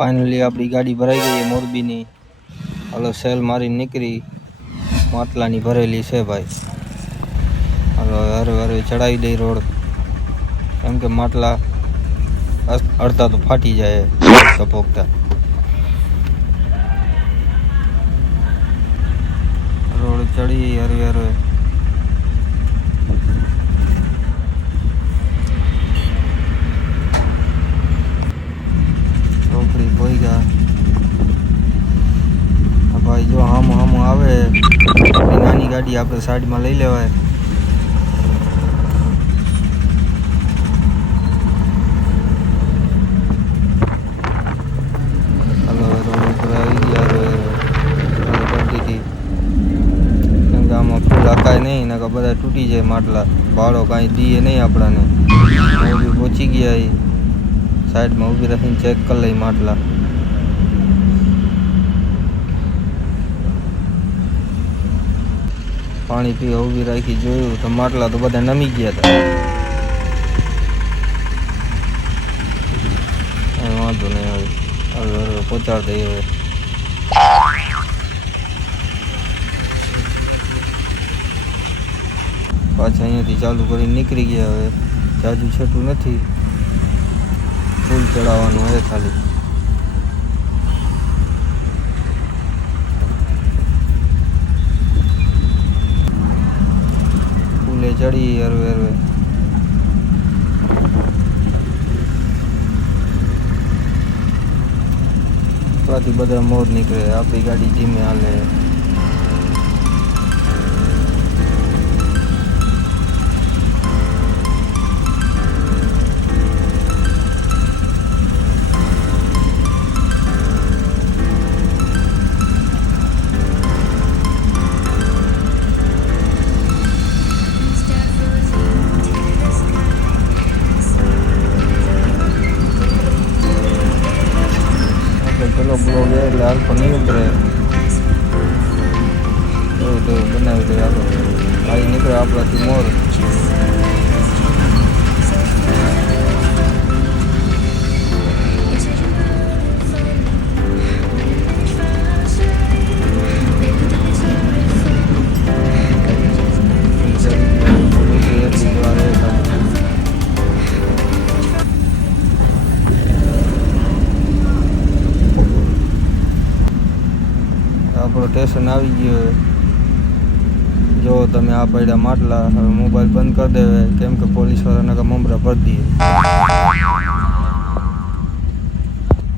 फाइनली अपनी गाड़ी भराई गई है मोरबीनी। हलो सेल मारी निकली માટલાની ભરેલી છે ભાઈ। હલો હરે હરે ચડાવી દઈ રોડ, કેમ કે માટલા અડધા તો ફાટી જાય પોગતા। રોડ ચડી હરે હરે ચોકડી પોઈ ગયા भाई। जो हम आवे नानी गाड़ी आप साइड में लई लेवाय। हलो रोड पर आई गया गड्डी थी, केम के आम फूल हकाय नहीं ना बधा तूटी जाए માટલા। भाड़ो कहीं दिए नहीं अपना ने। भी पहुंची गया साइड में ऊभी रखी चेक कर ली માટલા। पानी पी ऊभी राखी जोયું तो માટલા तो બધા નમી ગયા હતા। वांधो नहीं હવે પહોંચાડ દઈએ હવે। પાછા અહીંયાથી ચાલુ કરી નીકળી ગયા હવે। જાજુ છેટું નથી, ફૂલ ચડાવવાનું હે ખાલી। चढ़ी हरवे हरवे बधा मोर निकले। अपनी गाड़ी धीमे हाले। પેલો બ્લોગ એટલે હાલ પણ નહીં ઉતરે એવું તો બનાવી દે હાલો। ભાઈ નીકળે આપણાથી મોર। આપણો સ્ટેશન આવી ગયો। જો તમે આ પડ્યા માટલા, હવે મોબાઈલ બંધ કરી દેવે, કેમ કે પોલીસવાળાને મમરા ભરી દઈએ।